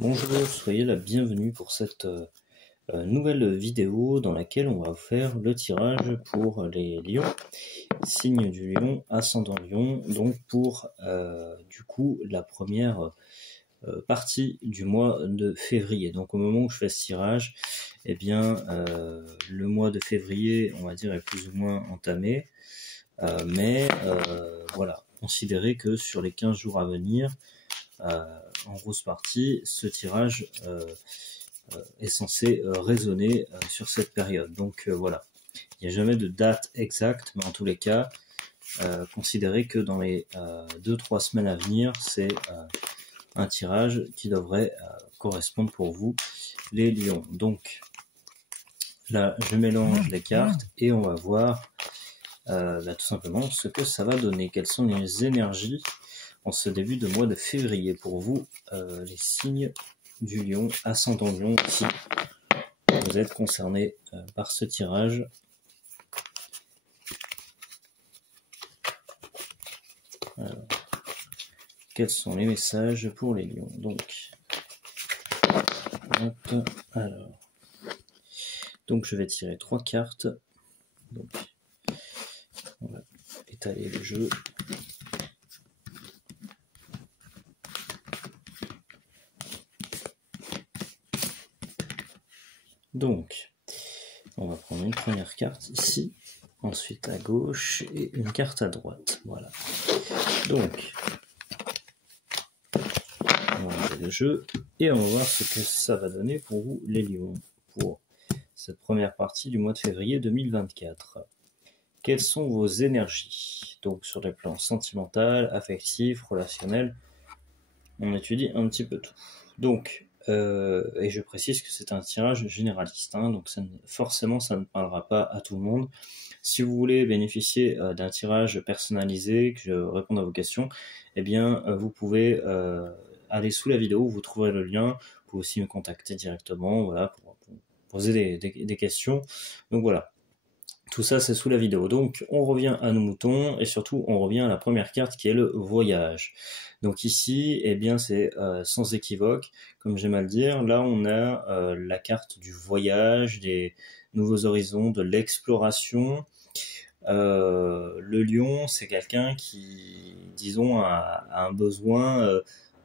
Bonjour, soyez la bienvenue pour cette nouvelle vidéo dans laquelle on va faire le tirage pour les lions, signe du lion, ascendant lion, donc pour du coup la première partie du mois de février. Donc au moment où je fais ce tirage, eh bien le mois de février, on va dire, est plus ou moins entamé, mais voilà, considérez que sur les 15 jours à venir, en grosse partie, ce tirage est censé résonner sur cette période. Donc voilà, il n'y a jamais de date exacte, mais en tous les cas, considérez que dans les 2-3 semaines à venir, c'est un tirage qui devrait correspondre pour vous, les lions. Donc là, je mélange les cartes et on va voir tout simplement ce que ça va donner, quelles sont les énergies en ce début de mois de février pour vous, les signes du lion, ascendant lion, si vous êtes concerné par ce tirage. Alors, quels sont les messages pour les lions? Donc, hop, donc je vais tirer 3 cartes. Donc, on va étaler le jeu. Donc, on va prendre une première carte ici, ensuite à gauche et une carte à droite. Voilà. Donc, on va lancer le jeu et on va voir ce que ça va donner pour vous, les lions, pour cette première partie du mois de février 2024. Quelles sont vos énergies? Donc, sur les plans sentimental, affectif, relationnel, on étudie un petit peu tout. Donc, et je précise que c'est un tirage généraliste, hein, donc forcément ça ne parlera pas à tout le monde. Si vous voulez bénéficier d'un tirage personnalisé, que je réponde à vos questions, eh bien vous pouvez aller sous la vidéo, vous trouverez le lien. Vous pouvez aussi me contacter directement, voilà, pour poser des questions. Donc voilà. Tout ça, c'est sous la vidéo. Donc, on revient à nos moutons et surtout, on revient à la première carte qui est le voyage. Donc ici, eh bien, c'est sans équivoque, comme j'aime à le dire. Là, on a la carte du voyage, des nouveaux horizons, de l'exploration. Le lion, c'est quelqu'un qui, disons, a un besoin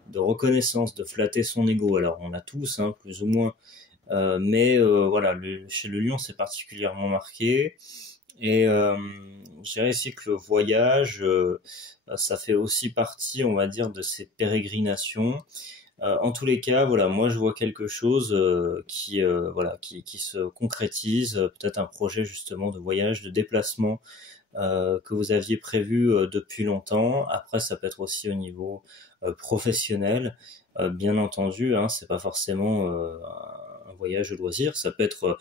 de reconnaissance, de flatter son ego. Alors, on l'a tous, hein, plus ou moins. Mais voilà, chez le lion, c'est particulièrement marqué. Et je dirais ici que le voyage, ça fait aussi partie, on va dire, de ces pérégrinations. En tous les cas, voilà, moi je vois quelque chose qui se concrétise, peut-être un projet justement de voyage, de déplacement que vous aviez prévu depuis longtemps. Après, ça peut être aussi au niveau professionnel, bien entendu, hein, c'est pas forcément un voyage de loisir, ça peut être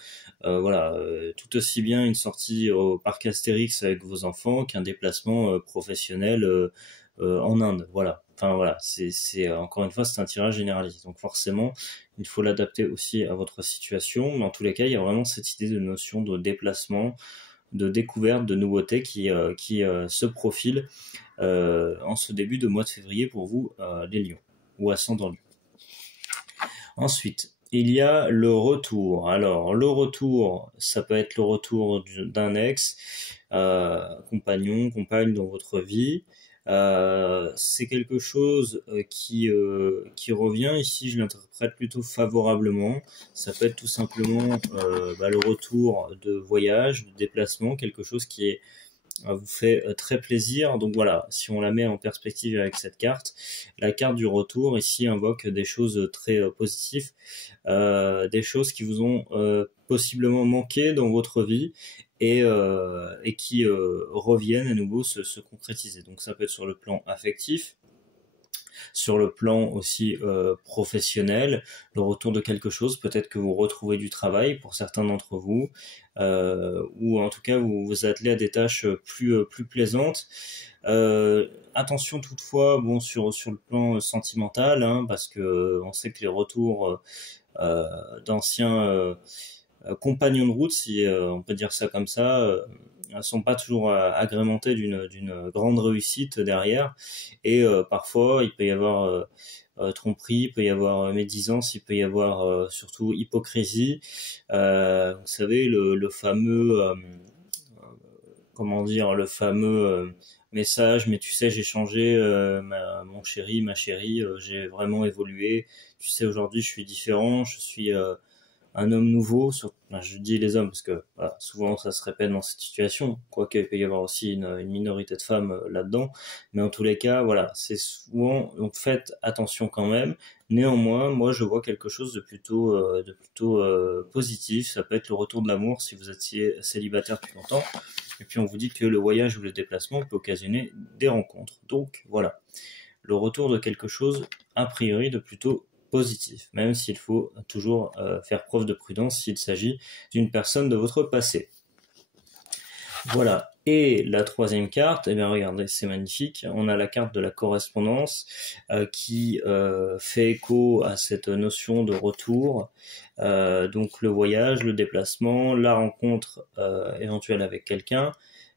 tout aussi bien une sortie au parc Astérix avec vos enfants qu'un déplacement professionnel en Inde. Voilà. Enfin voilà, c'est encore une fois, c'est un tirage généraliste. Donc forcément, il faut l'adapter aussi à votre situation. Mais en tous les cas, il y a vraiment cette idée de notion de déplacement, de découverte, de nouveautés qui se profilent en ce début de mois de février pour vous, les lions, ou ascendant lion. Ensuite, il y a le retour. Alors, le retour, ça peut être le retour d'un ex, compagnon, compagne dans votre vie. C'est quelque chose qui revient. Ici, je l'interprète plutôt favorablement. Ça peut être tout simplement le retour de voyage, de déplacement, quelque chose qui vous fait très plaisir. Donc voilà, si on la met en perspective avec cette carte, la carte du retour ici invoque des choses très positives, des choses qui vous ont possiblement manqué dans votre vie et qui reviennent à nouveau se concrétiser. Donc ça peut être sur le plan affectif, sur le plan aussi professionnel, le retour de quelque chose, peut-être que vous retrouvez du travail pour certains d'entre vous, ou en tout cas vous vous attelez à des tâches plus plaisantes. Attention toutefois, bon, sur le plan sentimental, hein, parce que on sait que les retours d'anciens compagnons de route, si on peut dire ça comme ça, sont pas toujours agrémentés d'une grande réussite derrière, et parfois il peut y avoir tromperie, il peut y avoir médisance, il peut y avoir surtout hypocrisie. Vous savez, le fameux, comment dire, le fameux message, mais tu sais, j'ai changé, mon chéri, ma chérie, j'ai vraiment évolué. Tu sais, aujourd'hui, je suis différent, je suis un homme nouveau, je dis les hommes parce que voilà, souvent ça se répète dans cette situation, quoique il peut y avoir aussi une minorité de femmes là-dedans, mais en tous les cas, voilà, c'est souvent, donc faites attention quand même. Néanmoins, moi je vois quelque chose de plutôt positif, ça peut être le retour de l'amour si vous étiez célibataire depuis longtemps, et puis on vous dit que le voyage ou le déplacement peut occasionner des rencontres, donc voilà, le retour de quelque chose a priori de plutôt positif, même s'il faut toujours faire preuve de prudence s'il s'agit d'une personne de votre passé. Voilà. Et la troisième carte, eh bien regardez, c'est magnifique. On a la carte de la correspondance qui fait écho à cette notion de retour. Donc le voyage, le déplacement, la rencontre éventuelle avec quelqu'un,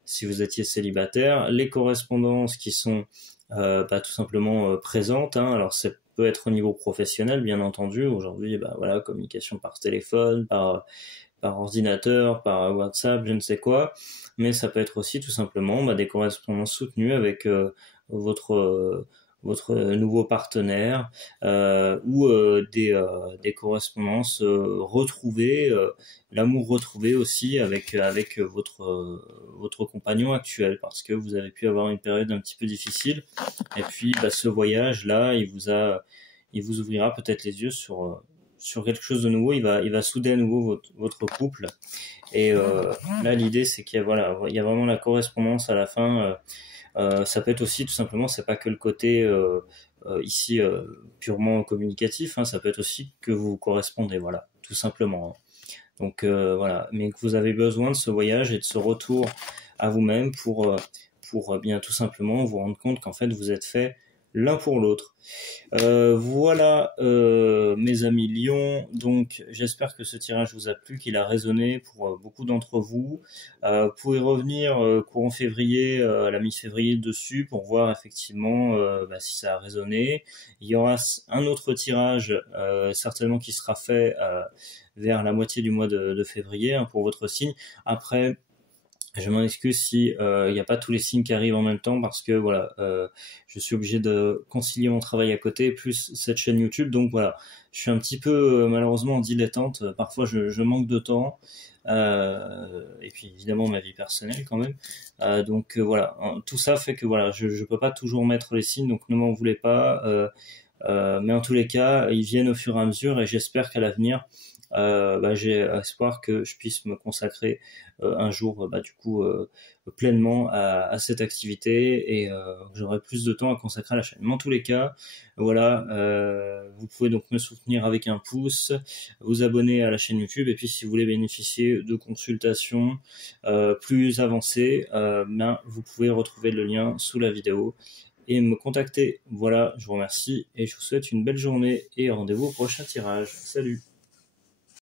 si vous étiez célibataire, les correspondances qui sont tout simplement présentes. Alors c'est peut être au niveau professionnel, bien entendu. Aujourd'hui, voilà, communication par téléphone, par ordinateur, par WhatsApp, je ne sais quoi. Mais ça peut être aussi tout simplement des correspondances soutenues avec votre nouveau partenaire ou des correspondances retrouvées, l'amour retrouvé aussi avec votre compagnon actuel, parce que vous avez pu avoir une période un petit peu difficile, et puis ce voyage là il vous ouvrira peut-être les yeux sur quelque chose de nouveau. Il va souder à nouveau votre couple, et là l'idée c'est qu'il y a vraiment la correspondance à la fin. Ça peut être aussi tout simplement, c'est pas que le côté ici purement communicatif, ça peut être aussi que vous correspondez, voilà, tout simplement. Donc voilà, mais que vous avez besoin de ce voyage et de ce retour à vous-même pour bien tout simplement vous rendre compte qu'en fait vous êtes fait l'un pour l'autre. Voilà mes amis Lions, donc j'espère que ce tirage vous a plu, qu'il a résonné pour beaucoup d'entre vous. Vous pouvez revenir courant février, à la mi-février dessus pour voir effectivement si ça a résonné. Il y aura un autre tirage certainement qui sera fait vers la moitié du mois de février pour votre signe. Après, je m'en excuse si il n'y a pas tous les signes qui arrivent en même temps, parce que voilà, je suis obligé de concilier mon travail à côté plus cette chaîne YouTube, donc voilà, je suis un petit peu malheureusement en dilettante, parfois je manque de temps, et puis évidemment ma vie personnelle quand même, donc voilà, tout ça fait que voilà, je peux pas toujours mettre les signes, donc ne m'en voulez pas, mais en tous les cas, ils viennent au fur et à mesure, et j'espère qu'à l'avenir, j'ai espoir que je puisse me consacrer un jour pleinement à cette activité, et j'aurai plus de temps à consacrer à la chaîne. Mais en tous les cas, voilà, vous pouvez donc me soutenir avec un pouce, vous abonner à la chaîne YouTube, et puis si vous voulez bénéficier de consultations plus avancées, vous pouvez retrouver le lien sous la vidéo et me contacter. Voilà, je vous remercie et je vous souhaite une belle journée et rendez-vous au prochain tirage. Salut!